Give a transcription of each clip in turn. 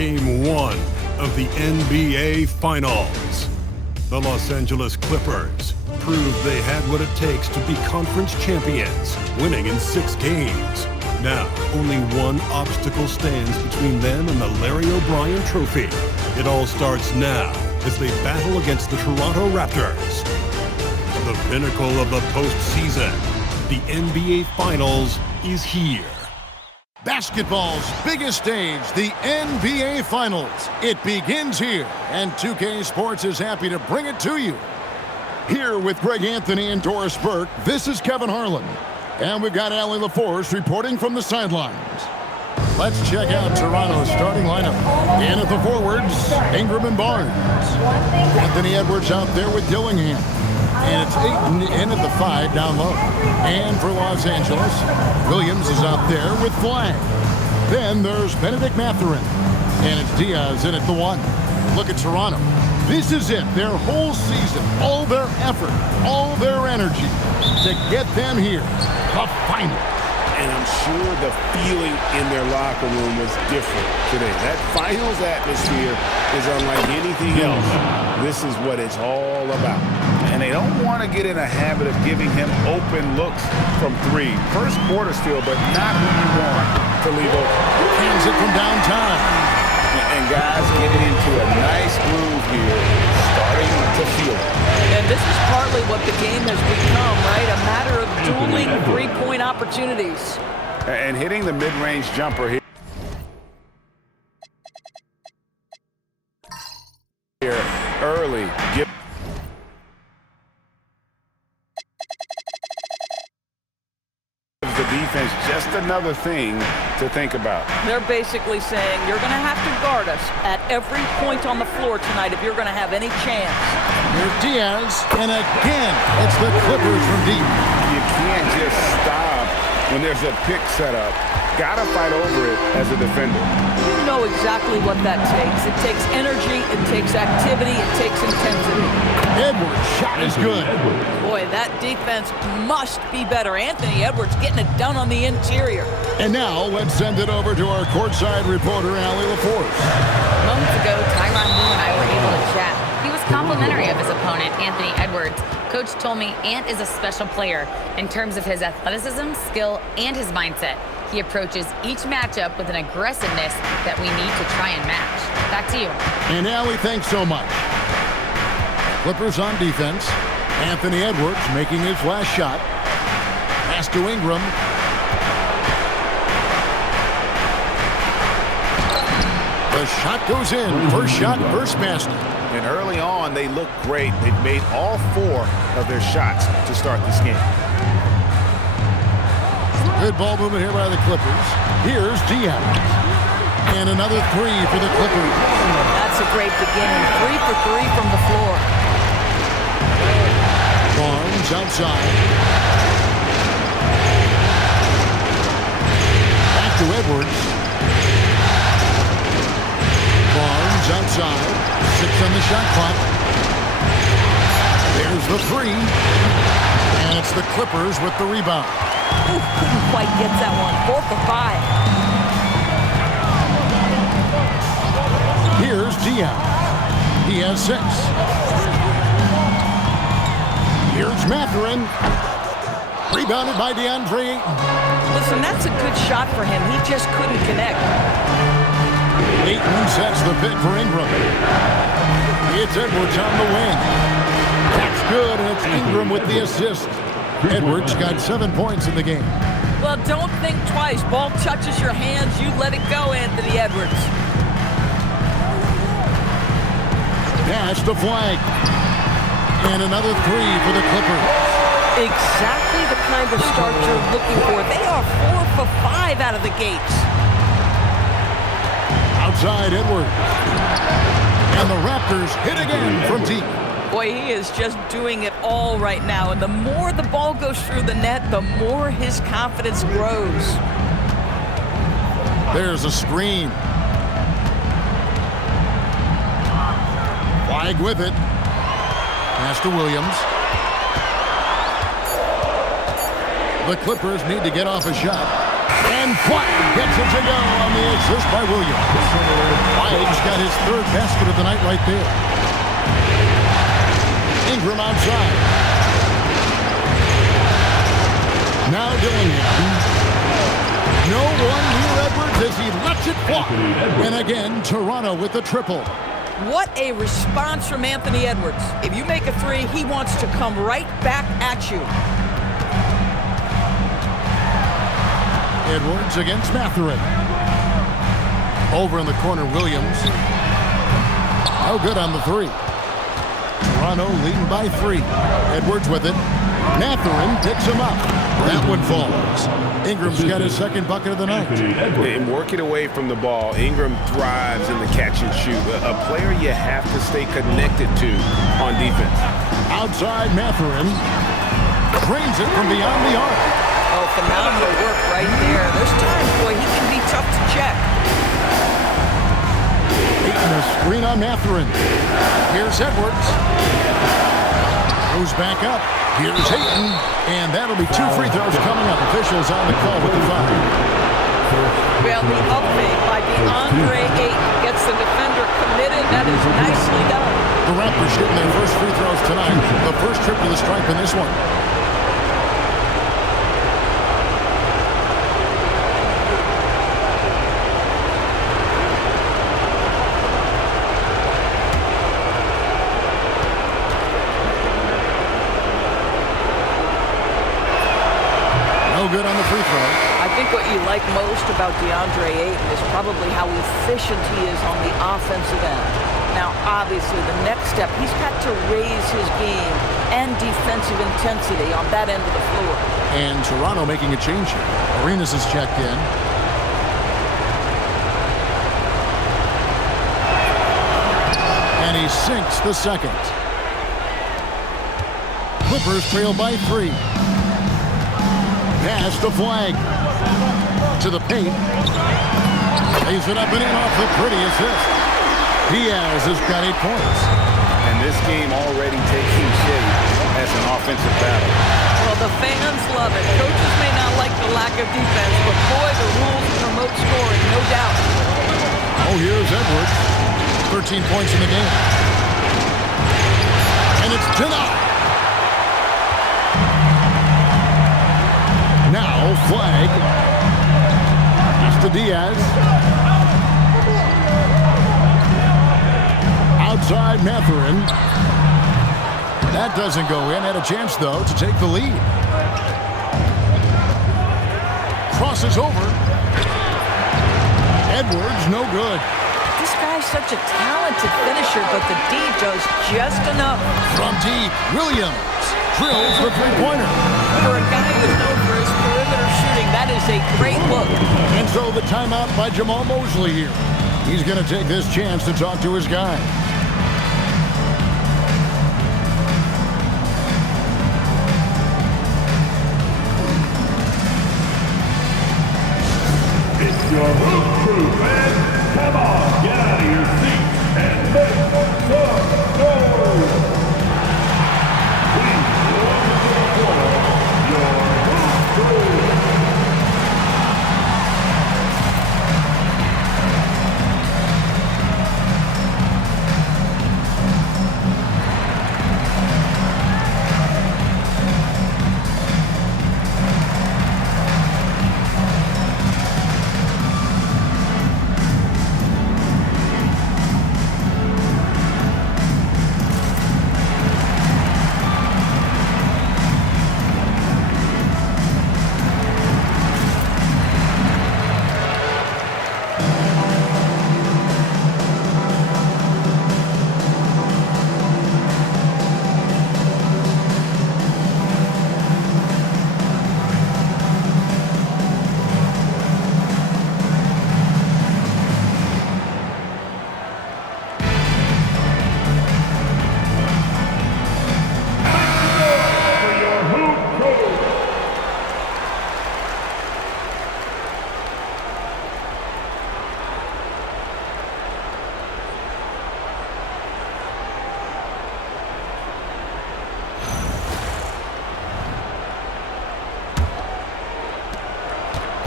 Game 1 of the NBA Finals. The Los Angeles Clippers proved they had what it takes to be conference champions, winning in 6 games. Now, only one obstacle stands between them and the Larry O'Brien Trophy. It all starts now as they battle against the Toronto Raptors. The pinnacle of the postseason, the NBA Finals, is here. Basketball's biggest stage, the NBA Finals. It begins here, and 2K Sports is happy to bring it to you. Here with Greg Anthony and Doris Burke, this is Kevin Harlan. And we've got Allie LaForce reporting from the sidelines. Let's check out Toronto's starting lineup. In at the forwards, Ingram and Barnes. Anthony Edwards out there with Dillingham. And it's Ayton in at the 5 down low. And for Los Angeles, Williams is out there with Flag. Then there's Benedict Mathurin. And it's Diaz in at the 1. Look at Toronto. This is it, their whole season, all their effort, all their energy to get them here, the final. And I'm sure the feeling in their locker room was different today. That finals atmosphere is unlike anything else. This is what it's all about. And they don't want to get in a habit of giving him open looks from 3. First quarter still, but not who you want to leave open. Hands it from downtown. And guys getting into a nice groove here, starting to feel it. And this is partly what the game has become, right? A matter of dueling three-point opportunities. And hitting the mid-range jumper here early. The defense just another thing to think about. They're basically saying you're going to have to guard us at every point on the floor tonight if you're going to have any chance. Here's Diaz, and again, it's the Clippers from deep. You can't just stop when there's a pick set up. Gotta fight over it as a defender. You know exactly what that takes. It takes energy, it takes activity, it takes intensity. Edwards' shot is good. Boy, that defense must be better. Anthony Edwards getting it done on the interior. And now, let's send it over to our courtside reporter, Allie LaForce. Moments ago, Tyronn Lue and I were able to chat. He was complimentary of his opponent, Anthony Edwards. Coach told me Ant is a special player in terms of his athleticism, skill, and his mindset. He approaches each matchup with an aggressiveness that we need to try and match. Back to you. And Allie, thanks so much. Clippers on defense. Anthony Edwards making his last shot. Pass to Ingram. The shot goes in. First shot, first basket. And early on, they look great. They've made all 4 of their shots to start this game. Good ball movement here by the Clippers. Here's Diaz. And another 3 for the Clippers. That's a great beginning. 3 for 3 from the floor. Barnes outside. Back to Edwards. Barnes outside. 6 on the shot clock. There's the 3. And it's the Clippers with the rebound. Ooh, couldn't quite get that one. 4 for 5. Here's Diaz. He has 6. Here's Mathurin. Rebounded by DeAndre Ayton. Listen, that's a good shot for him. He just couldn't connect. Ayton sets the pick for Ingram. It's Edwards on the wing. That's good, and it's Ingram with the assist. Edwards got 7 points in the game. Well, don't think twice. Ball touches your hands, you let it go, Anthony Edwards. Pass to Flag. And another 3 for the Clippers. Exactly the kind of start you're looking for. They are 4 for 5 out of the gates. Outside Edwards. And the Raptors hit again from deep. Boy, he is just doing it all right now. And the more the ball goes through the net, the more his confidence grows. There's a screen. Flag with it. Pass to Williams. The Clippers need to get off a shot. And Flagg gets it to go on the assist by Williams. Flagg's got his third basket of the night right there. Ingram outside. Now Dillingham. No one near Edwards as he lets it fly. And again, Toronto with the triple. What a response from Anthony Edwards. If you make a three, he wants to come right back at you. Edwards against Mathurin. Over in the corner, Williams. No good on the three. Toronto leading by 3. Edwards with it. Mathurin picks him up. That one falls. Ingram's got his second bucket of the night. And working away from the ball, Ingram thrives in the catch and shoot. A player you have to stay connected to on defense. Outside Mathurin. Drains it from beyond the arc. Oh, phenomenal work right there. There's times, boy, he can be tough to check. Taking a screen on Mathurin. Here's Edwards. Goes back up. Here's Ayton. And that'll be 2 free throws coming up. Officials on the call with the foul. Well, the up fake by DeAndre Ayton gets the defender committed. That is nicely done. The Raptors shooting their first free throws tonight. The first trip to the stripe in this one. Good on the free throw. I think what you like most about DeAndre Ayton is probably how efficient he is on the offensive end. Now, obviously, the next step, he's got to raise his game and defensive intensity on that end of the floor. And Toronto making a change here. Arenas is checked in. And he sinks the second. Clippers trail by 3. Pass to Flagg. To the paint. Lays it up and in off the pretty assist. Diaz has got 8 points. And this game already taking shape as an offensive battle. Well, the fans love it. Coaches may not like the lack of defense, but boy, the rules promote scoring, no doubt. Oh, here's Edwards. 13 points in the game. And it's denied. Now Flagg. Pass to Diaz. Outside Mathurin. That doesn't go in. Had a chance, though, to take the lead. Crosses over. Edwards, no good. This guy's such a talented finisher, but the D does just enough. From deep, Williams drills the three-pointer. For a guy who's known for his perimeter shooting, that is a great look. And so the timeout by Jamal Mosley here. He's going to take this chance to talk to his guy. It's your road crew, man. Come on, get out of your seats and make some noise. Please welcome to the floor your road crew.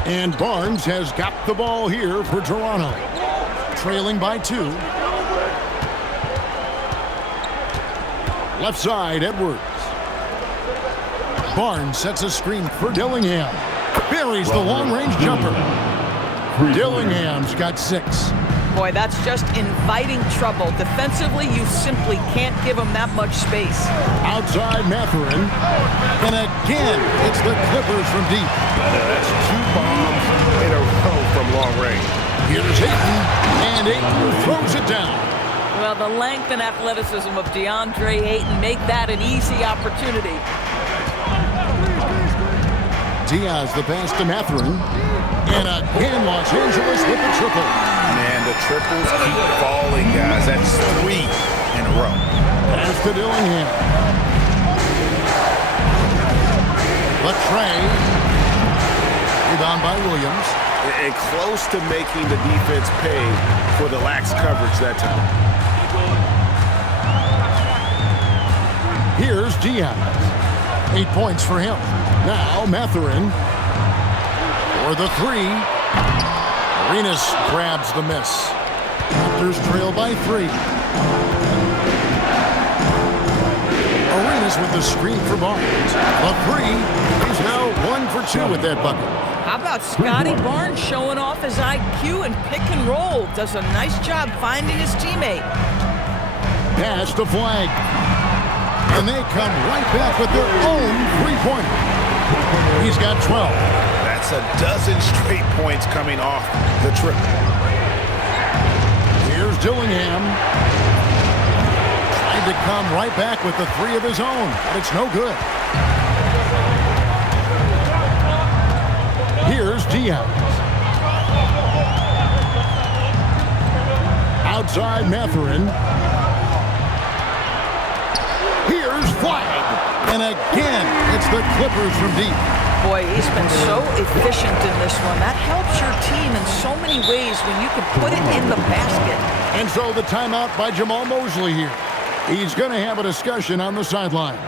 And Barnes has got the ball here for Toronto. Trailing by 2. Left side, Edwards. Barnes sets a screen for Dillingham. Buries the long-range jumper. Dillingham's got 6. Boy, that's just inviting trouble. Defensively, you simply can't give him that much space. Outside Mathurin. And again, it's the Clippers from deep. That's 2 bombs in a row from long range. Here's Ayton. And Ayton throws it down. Well, the length and athleticism of DeAndre Ayton make that an easy opportunity. Diaz the pass to Mathurin. And again, Los Angeles with the triple. Man, the triples keep falling, guys. That's 3 in a row. Pass to Dillingham. Latrey. Rebound by Williams. And close to making the defense pay for the lax coverage that time. Here's Diaz. 8 points for him. Now Mathurin. For the 3. Arenas grabs the miss. Raptors trail by 3. Arenas with the screen for Barnes. The 3. He's now 1 for 2 with that bucket. How about Scotty Barnes showing off his IQ and pick and roll? Does a nice job finding his teammate. Pass to Flag. And they come right back with their own 3-pointer. He's got 12. That's a dozen straight points coming off the triple. Here's Dillingham. Tried to come right back with the 3 of his own, but it's no good. Here's Diaz. Outside Mathurin. Here's Flag. And again, it's the Clippers from deep. Boy, he's been so efficient in this one. That helps your team in so many ways when you can put it in the basket. And so the timeout by Jamal Mosley here. He's going to have a discussion on the sideline.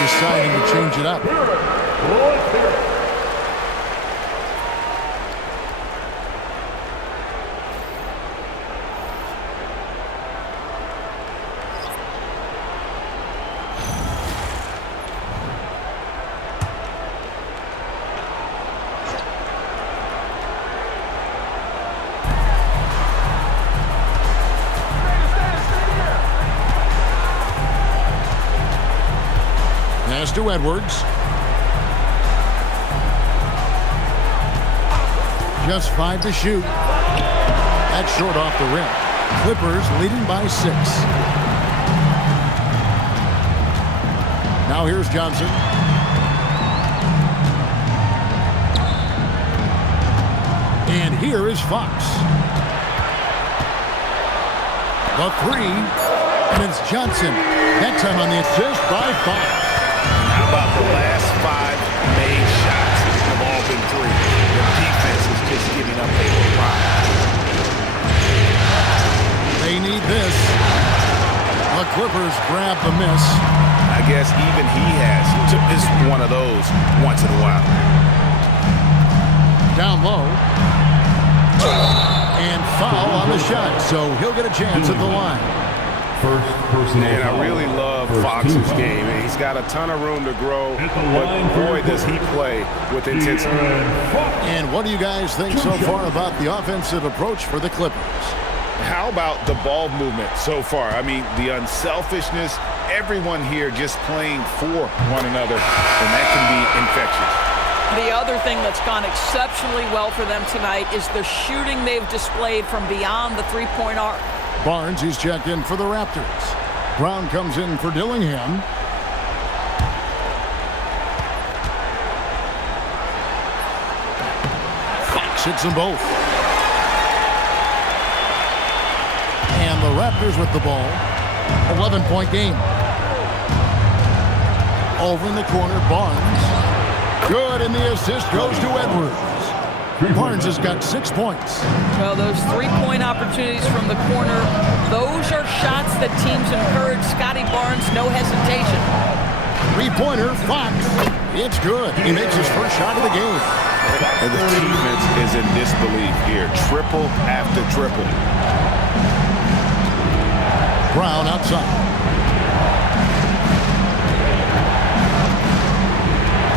Deciding to change it up. Pass to Edwards. Just 5 to shoot. That's short off the rim. Clippers leading by 6. Now here's Johnson. And here is Fox. The 3. And it's Johnson. That time on the assist by Fox. How about the last 5 made shots have all been 3? The defense is just giving up a lot. They need this. The Clippers grab the miss. I guess even he has just one of those once in a while. Down low. And foul on the shot, so he'll get a chance at the line. First personal And I foul. really love First Fox's team foul. game. He's got a ton of room to grow, At the but line for boy, your does he quarter. play with intensity. And what do you guys think so far about the offensive approach for the Clippers? How about the ball movement so far? I mean, the unselfishness, everyone here just playing for one another, and that can be infectious. The other thing that's gone exceptionally well for them tonight is the shooting they've displayed from beyond the three-point arc. Barnes, he's checked in for the Raptors. Brown comes in for Dillingham. Fox hits them both. And the Raptors with the ball. 11-point game. Over in the corner, Barnes. Good, and the assist goes to Edwards. Barnes has got 6 points. Well, those three-point opportunities from the corner, those are shots that teams encourage. Scotty Barnes, no hesitation. Three-pointer, Fox. It's good. He makes his first shot of the game. And the defense is in disbelief here. Triple after triple. Brown outside.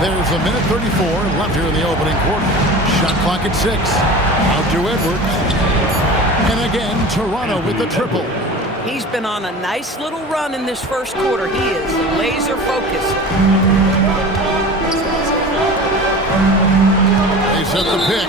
There's a minute 34 left here in the opening quarter. Shot clock at 6. Out to Edwards. And again, Toronto with the triple. He's been on a nice little run in this first quarter. He is laser focused. They set the pick.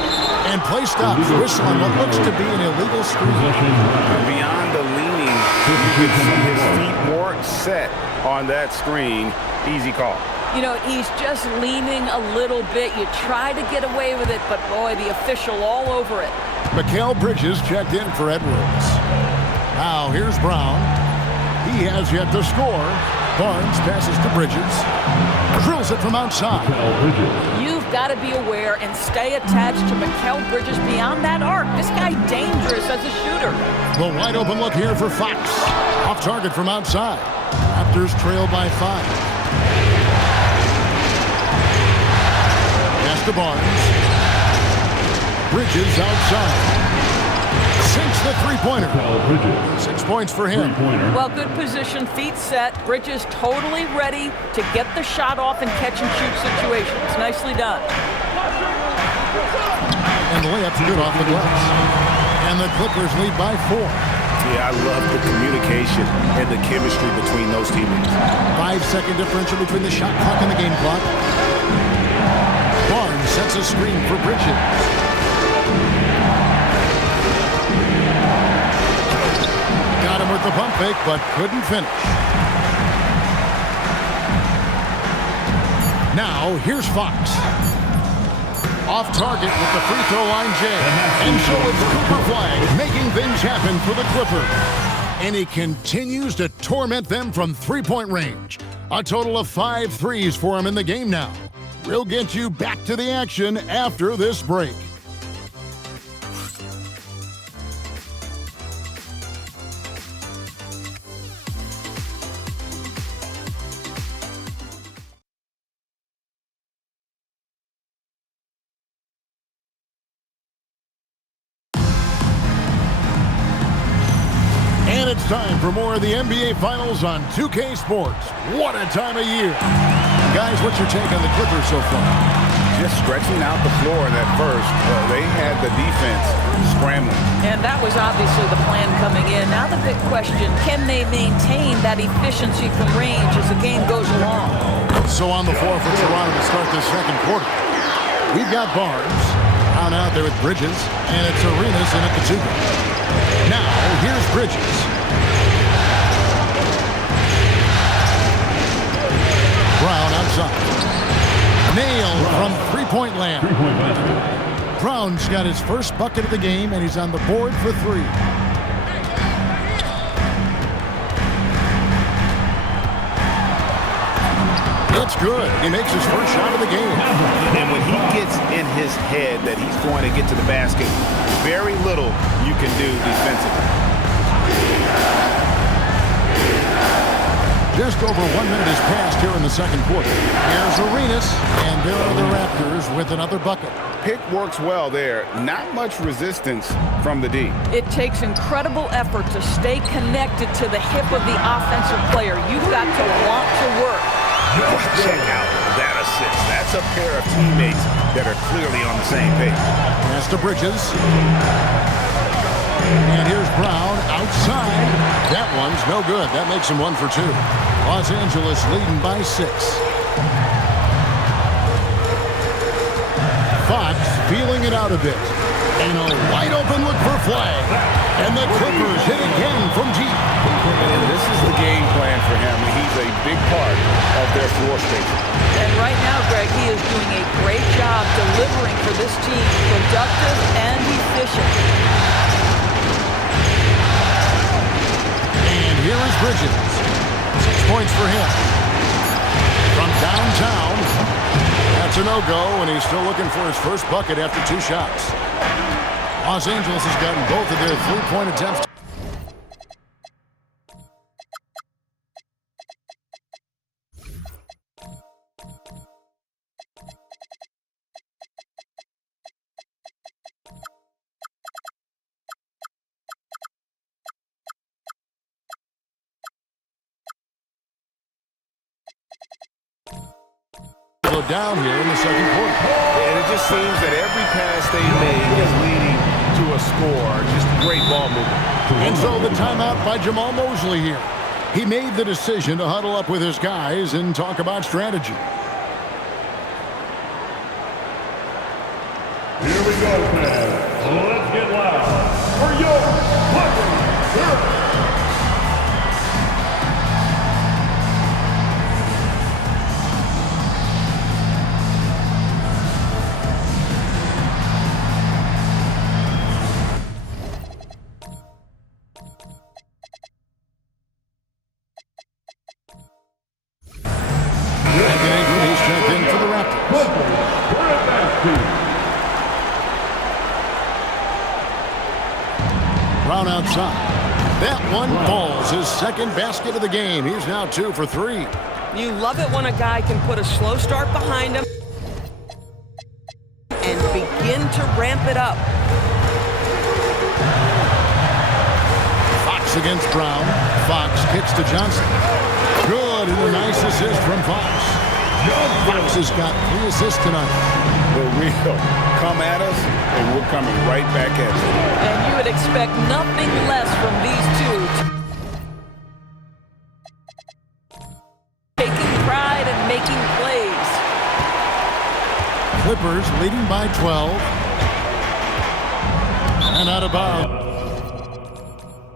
And play stops. Whistle on what looks to be an illegal screen. Beyond the leaning, you can see his feet more set on that screen. Easy call. You know, he's just leaning a little bit. You try to get away with it, but boy, the official all over it. Mikal Bridges checked in for Edwards. Now here's Brown. He has yet to score. Barnes passes to Bridges. Drills it from outside. You've got to be aware and stay attached to Mikal Bridges beyond that arc. This guy's dangerous as a shooter. The wide open look here for Fox. Off target from outside. Raptors trail by 5. Pass to Barnes. Bridges outside. Sinks the three-pointer. 6 points for him. Well, good position, feet set. Bridges totally ready to get the shot off in catch-and-shoot situations. Nicely done. And the layup's good off the glass. And the Clippers lead by 4. Yeah, I love the communication and the chemistry between those teammates. 5-second differential between the shot clock and the game clock. Barnes sets a screen for Bridges. Got him with the pump fake, but couldn't finish. Now, here's Fox. Off target with the free throw line jam. And so it's Cooper Flag making things happen for the Clippers. And he continues to torment them from three-point range. A total of 5 threes for him in the game now. We'll get you back to the action after this break. And it's time for more of the NBA Finals on 2K Sports. What a time of year. Guys, what's your take on the Clippers so far? Just stretching out the floor in that first. They had the defense scrambling. And that was obviously the plan coming in. Now the big question, can they maintain that efficiency from range as the game goes along? So on the floor for Toronto to start this second quarter. We've got Barnes out there with Bridges, and it's Arenas in at the 2. Now, here's Bridges. Brown outside. Nailed from three-point land. Brown's got his first bucket of the game, and he's on the board for 3. It's good. He makes his first shot of the game. And when he gets in his head that he's going to get to the basket, very little you can do defensively. Just over 1 minute has passed here in the second quarter. Here's Arenas, and there are the Raptors with another bucket. Pick works well there. Not much resistance from the D. It takes incredible effort to stay connected to the hip of the offensive player. You've got to want to work. Check out that assist. That's a pair of teammates that are clearly on the same page. Pass to Bridges. And here's Brown outside. That one's no good. That makes him 1 for 2. Los Angeles leading by 6. Fox feeling it out a bit. And a wide open look for flag. And the Clippers hit again from deep. And this is the game plan for him. He's a big part of their floor spacing. And right now, Greg, he is doing a great job delivering for this team. Productive and efficient. And here is Bridges. 6 points for him. From downtown. That's a no-go, and he's still looking for his first bucket after 2 shots. Los Angeles has gotten both of their 3-point attempts. Down here in the second quarter. And it just seems that every pass they make is leading to a score. Just great ball movement. And so the timeout by Jamal Mosley here. He made the decision to huddle up with his guys and talk about strategy. Here we go, man. Let's get loud for your Clippers. Brown outside. That one falls. His second basket of the game. He's now 2 for 3. You love it when a guy can put a slow start behind him and begin to ramp it up. Fox against Brown. Fox kicks to Johnson. Good, and a nice assist from Fox. Fox has got 3 assists tonight. The real come at us, and we're coming right back at you. And you would expect nothing less from these two. Taking pride and making plays. Clippers leading by 12. And out of bounds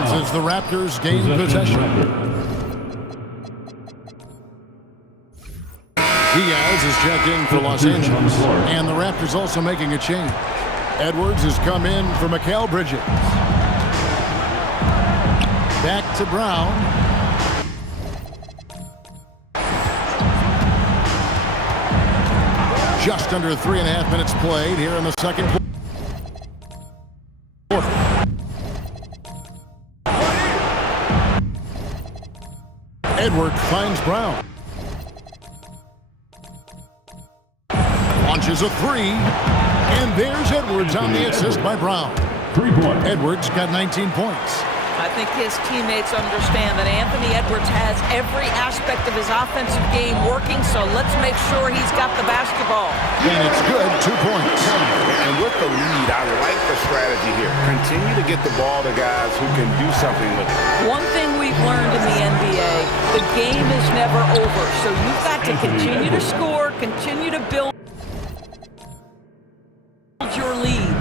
as the Raptors gain possession. Diaz is checked in for Los Angeles, and the Raptors also making a change. Edwards has come in for Mikal Bridges. Back to Brown. Just under 3.5 minutes played here in the second quarter. Edwards finds Brown. Launches a 3, and there's Edwards on the assist by Brown. 3 points. Edwards got 19 points. I think his teammates understand that Anthony Edwards has every aspect of his offensive game working, so let's make sure he's got the basketball. And it's good, 2 points. And with the lead, I like the strategy here. Continue to get the ball to guys who can do something with it. One thing we've learned in the NBA, the game is never over, so you've got to continue to score, continue to build your lead.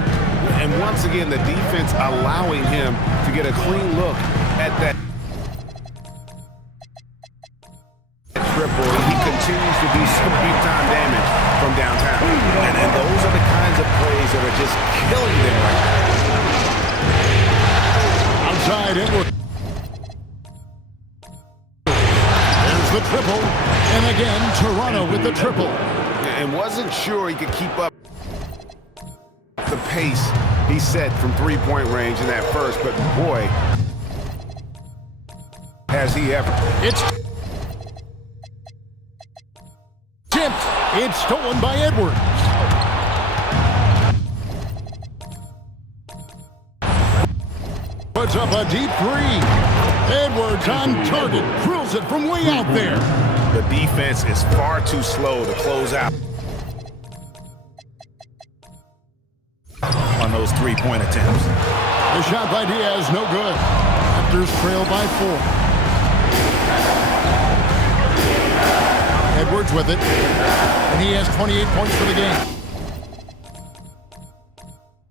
And once again, the defense allowing him to get a clean look at that triple. He continues to do some big-time damage from downtown. And those are the kinds of plays that are just killing them right now. Outside Edwards. There's the triple. And again, Toronto with the triple. And wasn't sure he could keep up the pace he set from three-point range in that first, but boy, has he ever. It's It's stolen by Edwards. Puts up a deep three. Edwards on target. Drills it from way out there. The defense is far too slow to close out on those three-point attempts. The shot by Diaz, no good. Raptors trail by 4. Edwards with it. And he has 28 points for the game.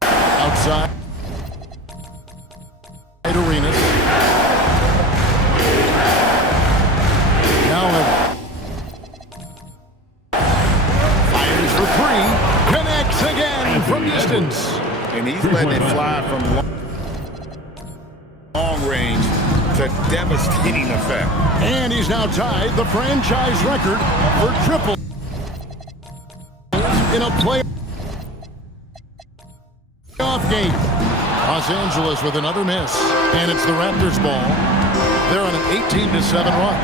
Outside. Arenas. Now fires for 3. Connects again from distance. And he's letting it fly from long range to devastating effect. And he's now tied the franchise record for triples in a playoff game. Los Angeles with another miss, and it's the Raptors' ball. They're on an 18-7 run.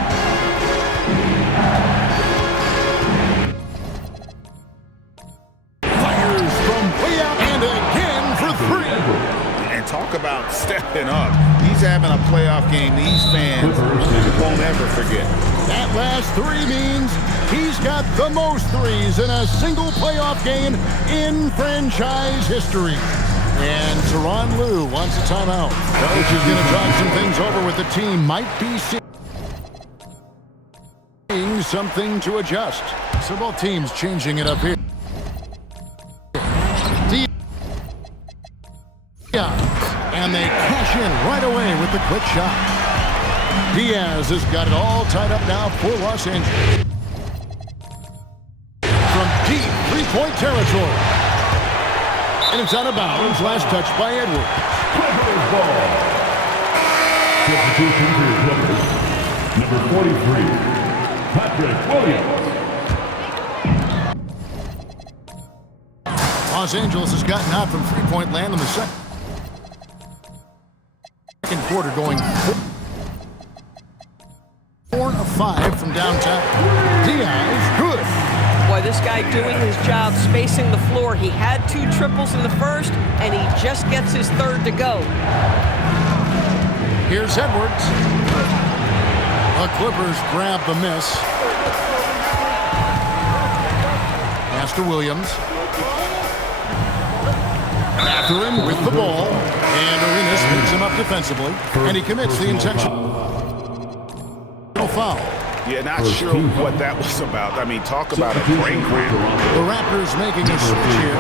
Fires from way out and again for 3. And talk about stepping up. He's having a playoff game these fans won't ever forget. That last 3 means he's got the most threes in a single playoff game in franchise history. And Tyronn Lue wants a timeout. Coach is going to talk some things over with the team. Might be seeing something to adjust. So both teams changing it up here. And they cash in right away with the quick shot. Diaz has got it all tied up now for Los Angeles. From deep three-point territory. And it's out of bounds. Last touch by Edwards. Clippers ball. Substitution for your Clippers. Number 43, Patrick Williams. Los Angeles has gotten out from three-point land in the second quarter, going 4 of 5 from downtown. Diaz, good. Boy, this guy doing his job, spacing the floor. He had 2 triples in the first, and he just gets his third to go. Here's Edwards. The Clippers grab the miss. Pass to Williams. After him with the ball. And Arenas picks him up defensively. And he commits the intentional foul. Yeah, not sure what that was about. I mean, talk about a break round. The Raptors making a switch here.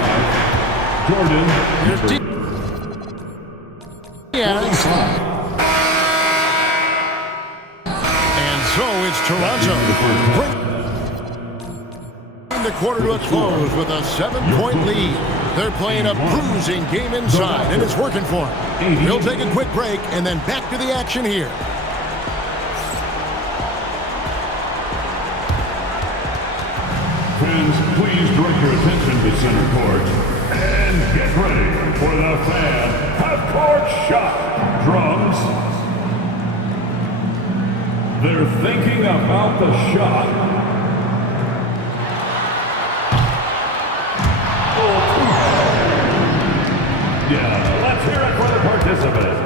Jordan. Here's Diaz. And so it's Toronto. Bring the quarter to a close with a 7-point lead. They're playing a bruising game inside, and it's working for them. They'll take a quick break and then back to the action here. Fans, please direct your attention to center court and get ready for the fan half-court shot. Drums. They're thinking about the shot. Yeah, let's hear it for the participant.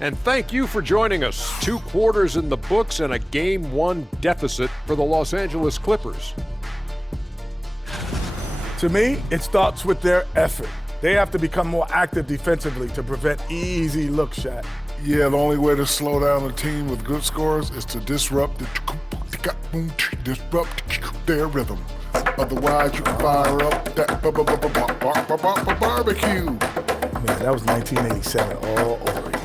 And thank you for joining us. 2 quarters in the books and a Game 1 deficit for the Los Angeles Clippers. To me, it starts with their effort. They have to become more active defensively to prevent easy look shots. Yeah, the only way to slow down a team with good scores is to disrupt their rhythm. Otherwise, you can fire up that barbecue. Man, that was 1987 all over again.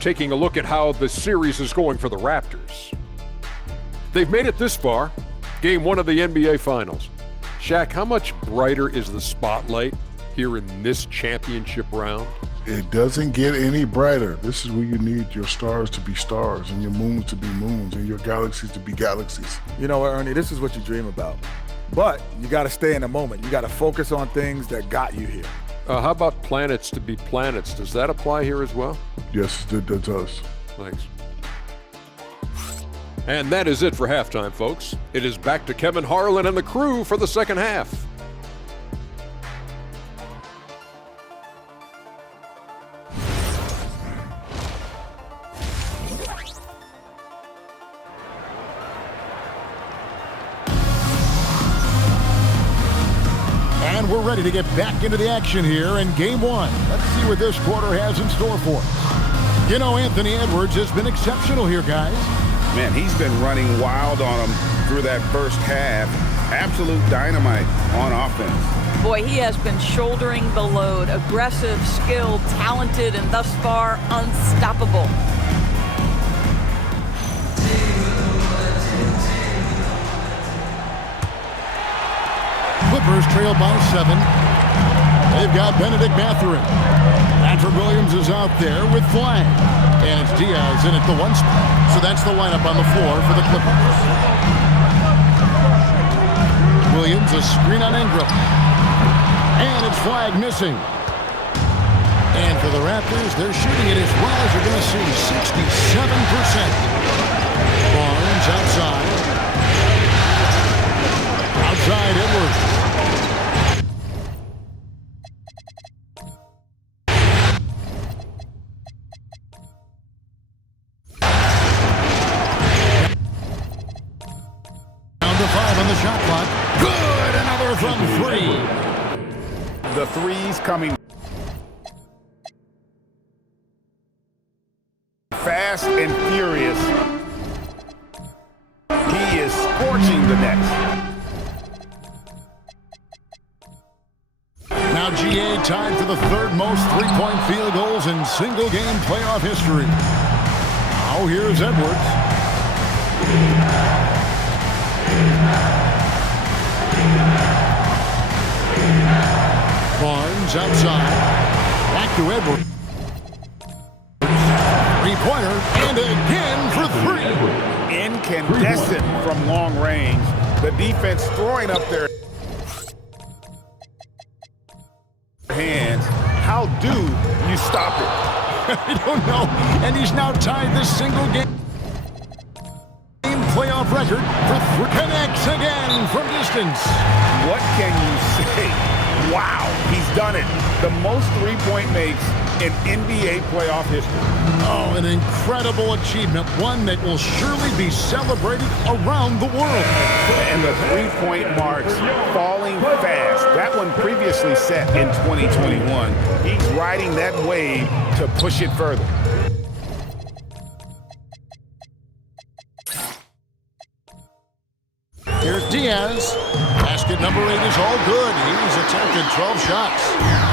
Taking a look at how the series is going for the Raptors. They've made it this far, Game 1 of the NBA Finals. Shaq, how much brighter is the spotlight here in this championship round? It doesn't get any brighter. This is where you need your stars to be stars and your moons to be moons and your galaxies to be galaxies. You know what, Ernie, this is what you dream about. But you got to stay in the moment. You got to focus on things that got you here. How about planets to be planets? Does that apply here as well? Yes, it does. Thanks. And that is it for halftime, folks. It is back to Kevin Harlan and the crew for the second half. And we're ready to get back into the action here in game one. Let's see what this quarter has in store for us. You know, Anthony Edwards has been exceptional here, guys. Man, he's been running wild on them through that first half. Absolute dynamite on offense. Boy, he has been shouldering the load. Aggressive, skilled, talented, and thus far unstoppable. Clippers trail by 7. They've got Benedict Mathurin. Patrick Williams is out there with flag. And it's Diaz in at the 1 spot. So that's the lineup on the floor for the Clippers. Williams, a screen on Ingram. And it's flag missing. And for the Raptors, they're shooting it as well as you're going to see, 67%. Barnes outside. Outside Edwards. Down to 5 on the shot clock. Good! Another from 3. The threes coming fast and furious. He is scorching the nets. Now GA tied for the 3rd most three-point field goals in single-game playoff history. Now here's Edwards. Barnes outside. Back to Edwards. Three-pointer, and again for 3. Incandescent from long range. The defense throwing up their hands. How do you stop it? I don't know. And he's now tied this single-game playoff record for 3. Connects again from distance. What can you say? Wow, he's done it. The most three-point makes in NBA playoff history. Oh, an incredible achievement. One that will surely be celebrated around the world. And the three-point marks falling fast. That one previously set in 2021. He's riding that wave to push it further. Here's Diaz. Basket number 8 is all good. He's attempted 12 shots.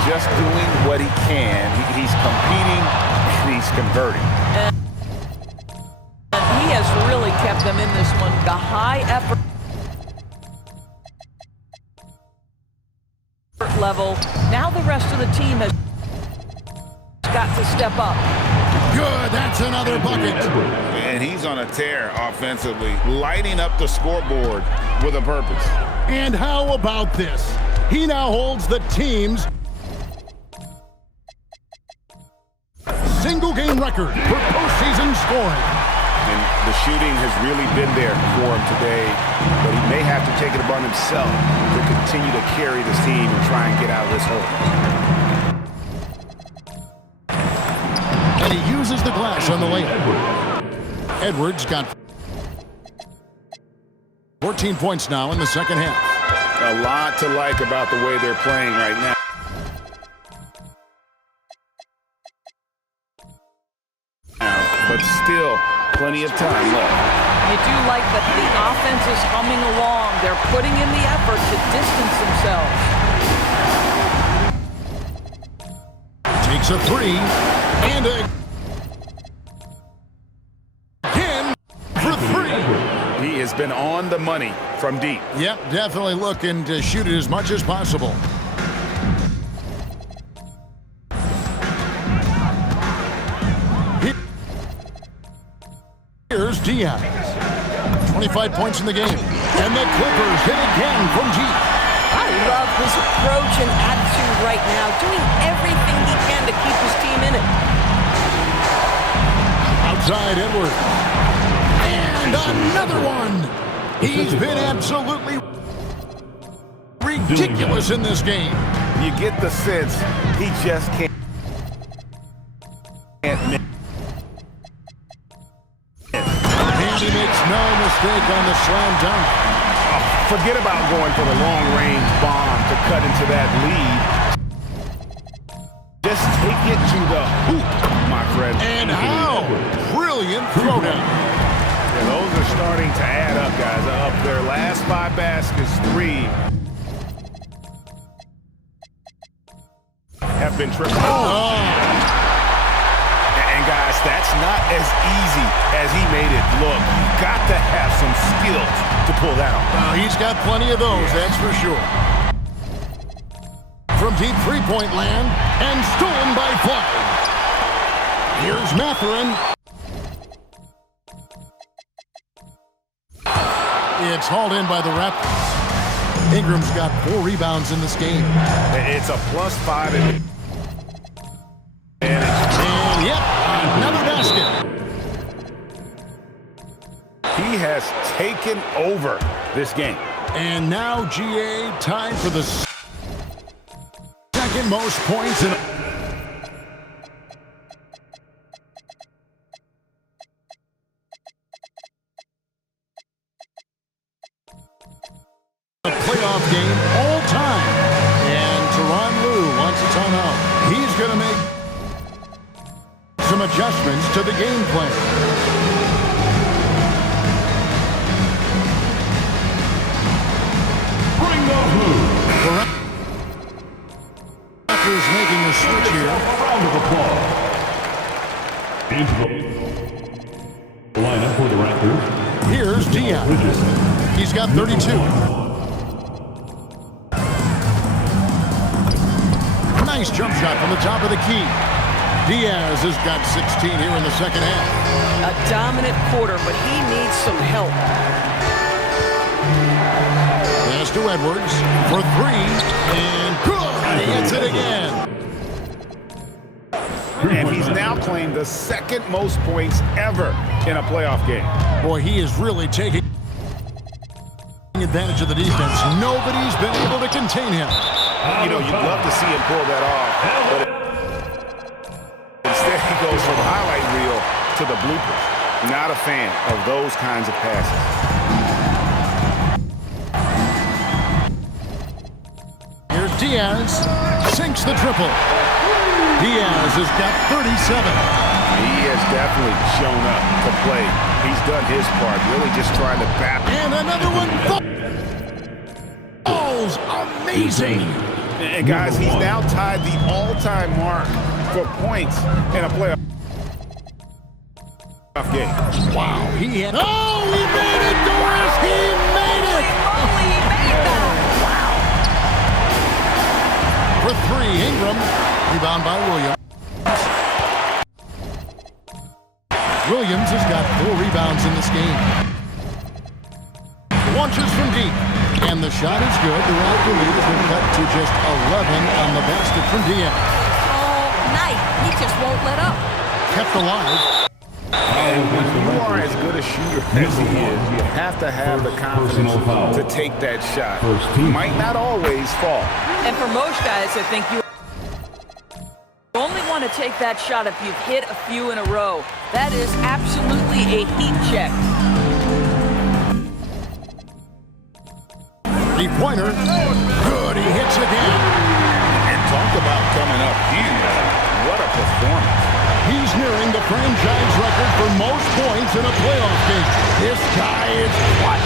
Just doing what he can. He's competing and he's converting. And he has really kept them in this one. The high effort level. Now the rest of the team has got to step up. Good, that's another bucket. And he's on a tear offensively, lighting up the scoreboard with a purpose. And how about this? He now holds the team's single-game record for postseason scoring. And the shooting has really been there for him today, but he may have to take it upon himself to continue to carry this team and try and get out of this hole. And he uses the glass on the layup. Edwards got 14 points now in the second half. A lot to like about the way they're playing right now. But still, plenty of time left. You do like that the offense is humming along. They're putting in the effort to distance themselves. Takes a 3 and again for 3. He has been on the money from deep. Yep, definitely looking to shoot it as much as possible. Diaz. 25 points in the game. And the Clippers hit again from deep. I love his approach and attitude right now, doing everything he can to keep his team in it. Outside Edwards. And another one. He's been absolutely ridiculous in this game. You get the sense he just can't miss. And he makes no mistake on the slam dunk. Forget about going for the long-range bomb to cut into that lead. Just take it to the hoop, my friend. And how brilliant throwdown. Yeah, those are starting to add up, guys. Up their last 5 baskets, 3 have been triple. And guys, that's not as easy as he made it look. You've got to have some skills to pull that off. He's got plenty of those, that's for sure. From deep three-point land and stolen by Floyd. Here's Mathurin. It's hauled in by the Raptors. Ingram's got 4 rebounds in this game. It's a +5 advantage. And yep, another basket. He has taken over this game. And now GA tied for the second most points in a playoff game all time. And Tyronn Lue wants a timeout. He's going to make some adjustments to the game plan. Bring the Blue. Raptors making a switch here. A round of applause. Into the lineup for the Raptors. Here's Diaz. He's got 32. Nice jump shot from the top of the key. Diaz has got 16 here in the second half. A dominant quarter, but he needs some help. Pass to Edwards for 3, and good! He hits it again. And he's now claimed the second most points ever in a playoff game. Boy, he is really taking advantage of the defense. Nobody's been able to contain him. You know, you'd love to see him pull that off, but instead he goes from highlight reel to the bloopers. Not a fan of those kinds of passes. Here's Diaz, sinks the triple. Diaz has got 37. He has definitely shown up to play. He's done his part, really just trying to battle. And another one falls. Amazing. And guys, he's now tied the all-time mark for points in a playoff game. Wow, he made it, Doris! He made it! Holy, he made that! For 3, Ingram. Rebound by Williams. Williams has got 4 rebounds in this game. Launches from deep. And the shot is good. The Raptor lead has been cut to just 11 on the basket from Diaz. All night, he just won't let up. Kept alive. And when you are as good a shooter as he is, you have to have the confidence to take that shot. He might not always fall. And for most guys, I think you only want to take that shot if you've hit a few in a row. That is absolutely a heat check. Three-pointer. Good, he hits again. And talk about coming up huge. What a performance. He's nearing the franchise record for most points in a playoff game. This guy is what?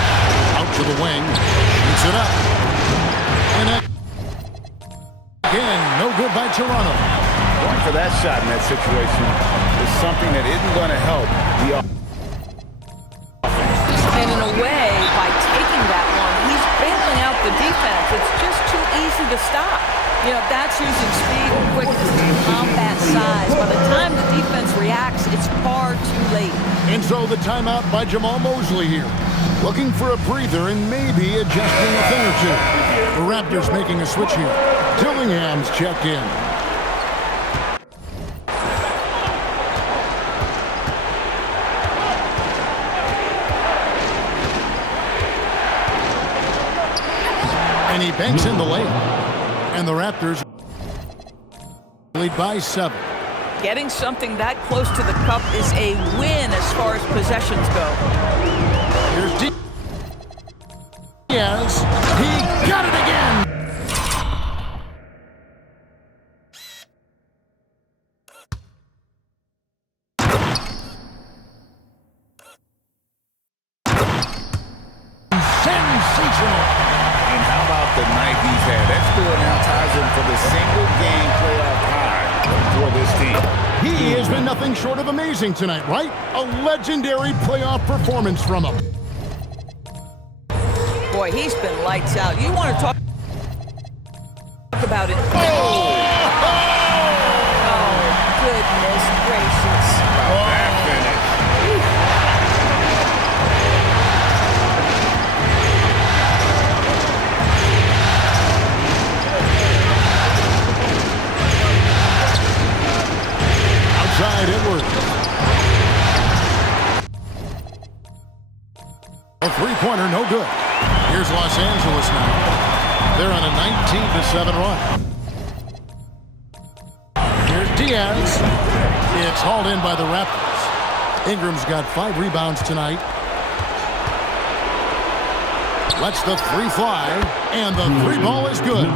Out to the wing. Shoots it up. And again, no good by Toronto. Going for that shot in that situation is something that isn't going to help the offense. And in a way, by taking that one, he's bailing out the defense. It's just too easy to stop. You know, that's using speed and quickness to combat size. By the time the defense reacts, it's far too late. And so the timeout by Jamal Mosley here. Looking for a breather and maybe adjusting a thing or two. The Raptors making a switch here. Dillingham's checked in. And he banks in the lane. And the Raptors lead by 7. Getting something that close to the cup is a win as far as possessions go. Here's Diaz. He got it again. Sensational. And how about the night he's had? That score now ties him for the single-game playoff high for this team. He has been nothing short of amazing tonight, right? A legendary playoff performance from him. Boy, he's been lights out. You want to talk about it. Oh, Goodness gracious. That finish. Outside Edwards. A three-pointer, no good. Here's Los Angeles now. They're on a 19-7 run. Here's Diaz. It's hauled in by the Raptors. Ingram's got 5 rebounds tonight. Lets the three fly, and the three ball is good.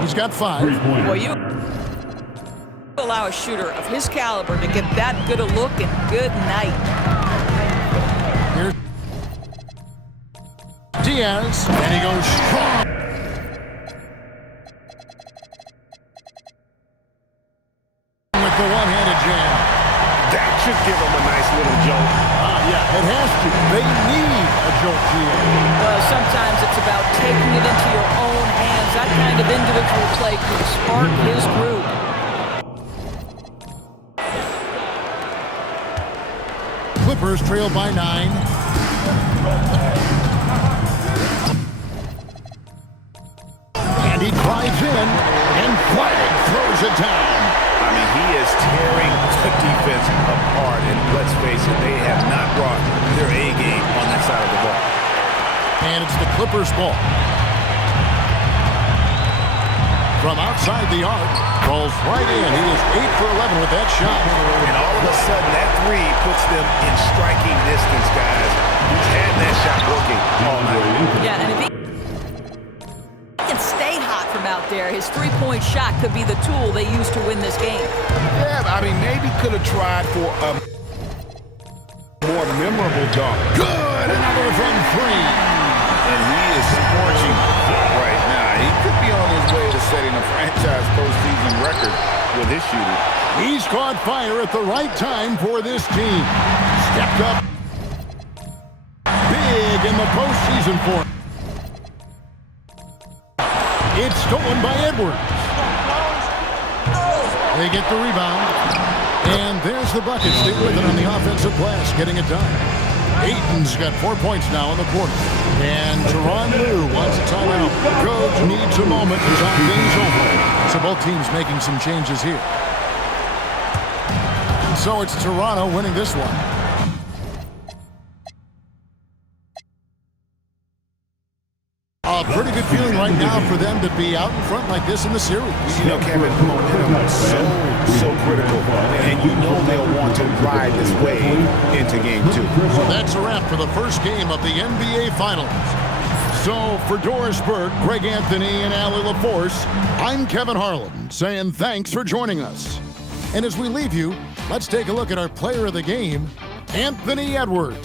He's got 5. Boy, you allow a shooter of his caliber to get that good a look, and good night. Here's Diaz, and he goes strong. With the one-handed jam. That should give him a nice little jolt. Yeah, it has to. They need a jolt here. Well, sometimes it's about taking it into your own hands. That kind of individual play could spark his group. Clippers trail by 9. And he drives in, and Flagg throws it down. I mean, he is tearing the defense apart, and let's face it, they have not brought their A game on that side of the ball. And it's the Clippers' ball. From outside the arc, falls right in. He is 8 for 11 with that shot. And all of a sudden, that three puts them in striking distance, guys. He's had that shot working all night. Yeah, and if he can stay hot from out there, his three-point shot could be the tool they use to win this game. Yeah, I mean, maybe could have tried for a more memorable dunk. Good! Another from 3. And he is scorching right now. He could be on his way to setting a franchise postseason record with his shooting. He's caught fire at the right time for this team. Stepped up big in the postseason for him. It's stolen by Edwards. They get the rebound. And there's the bucket. Stay with it on the offensive glass, getting it done. Ayton's got 4 points now in the quarter. And Tyronn Lue wants a timeout. The coach needs a moment to talk things over. So both teams making some changes here. So it's Toronto winning this one. A pretty good feeling right now for them to be out in front like this in the series. You know, Kevin, momentum is so critical, and you know they'll want to ride this wave into game 2. So that's a wrap for the first game of the NBA Finals. So for Doris Burke, Greg Anthony, and Allie LaForce, I'm Kevin Harlan saying thanks for joining us. And as we leave you, let's take a look at our player of the game, Anthony Edwards.